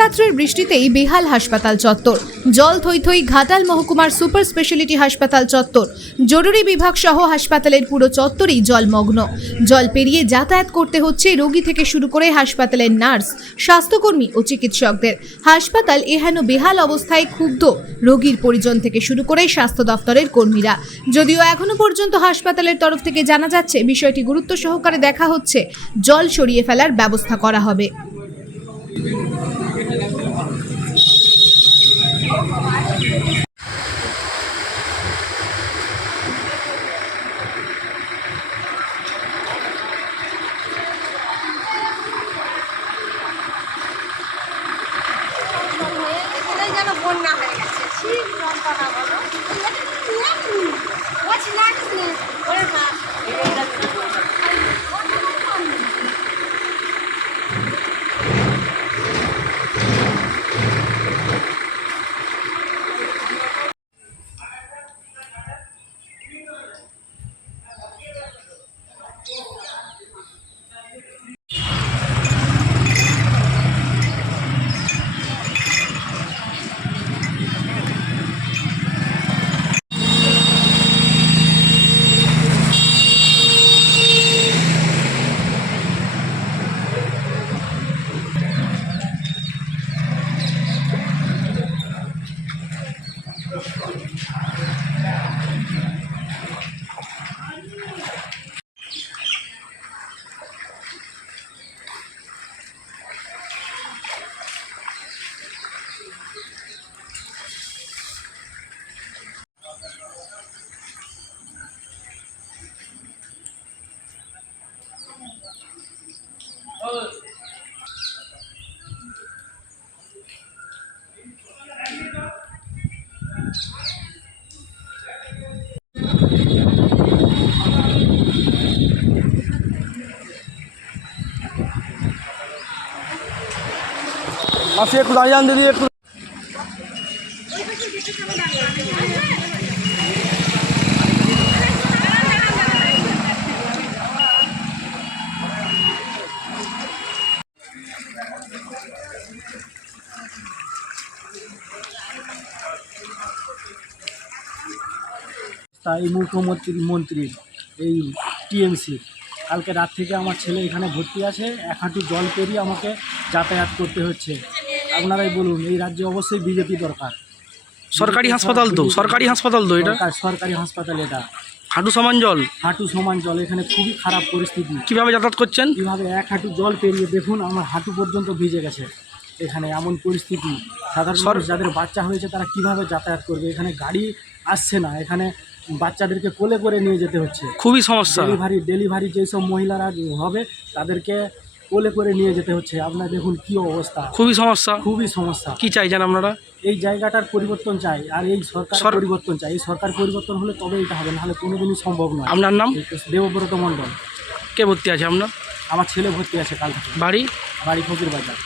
রাত্রের বৃষ্টিতেই বেহাল হাসপাতাল চত্বর। জল থই থই ঘাটাল মহকুমার সুপার স্পেশালিটি হাসপাতাল চত্বর। জরুরি বিভাগ সহ হাসপাতালের পুরো চত্বরই জলমগ্ন। জল পেরিয়ে যাতায়াত করতে হচ্ছে রোগী থেকে শুরু করে হাসপাতালের নার্স, স্বাস্থ্যকর্মী ও চিকিৎসকদের। হাসপাতাল এহেন বেহাল অবস্থায় ক্ষুব্ধ রোগীর পরিজন থেকে শুরু করে স্বাস্থ্য দফতরের কর্মীরা। যদিও এখনও পর্যন্ত হাসপাতালের তরফ থেকে জানা যাচ্ছে, বিষয়টি গুরুত্ব সহকারে দেখা হচ্ছে। জল সরিয়ে ফেলার ব্যবস্থা করা হবে। যন্ত্রণা বলো? মাসি, একটু দাঁড়িয়ে দিদি, একটু তাই মুখ্যমন্ত্রী মন্ত্রী, এই টিএমসি। কালকে রাত থেকে আমার ছেলে এখানে ভর্তি আছে, এক হাঁটু জল পেরিয়ে আমাকে যাতায়াত করতে হচ্ছে। আপনারাই বলুন এই রাজ্যে অবশ্যই বিজেপি দরকার। সরকারি হাসপাতাল তো সরকারি হাসপাতাল তো এটা? সরকার- সরকারি হাসপাতাল এটা। হাঁটু সমান জল? হাঁটু সমান জল এখানে খুবই খারাপ পরিস্থিতি। কীভাবে যাতায়াত করছেন? কীভাবে এক হাঁটু জল পেরিয়ে দেখুন আমার হাঁটু পর্যন্ত ভিজে গেছে। এখানে এমন পরিস্থিতি। সাধারণ মানুষ যাদের বাচ্চা হয়েছে তারা কীভাবে যাতায়াত করবে? এখানে গাড়ি আসছে না। এখানে বাচ্চাদেরকে কোলে করে নিয়ে যেতে হচ্ছে। খুবই সমস্যা। ডেলিভারি ডেলিভারি যেসব মহিলারা হবে তাদেরকে কোলে করে নিয়ে যেতে হচ্ছে। আপনার দেখুন কি অবস্থা। খুবই সমস্যা। খুবই সমস্যা। কি চাইছেন আপনারা? এই জায়গাটার পরিবর্তন চাই আর এই সরকার পরিবর্তন চাই। এই সরকার পরিবর্তন হলে তবে এটা হবে নাহলে কোনোদিনই সম্ভব নয়। আপনার নাম? দেবব্রত মণ্ডল। কে ভর্তি আছে আপনার? আমার ছেলে ভর্তি আছে কাল বাড়ি? বাড়ি ফকির বাজার।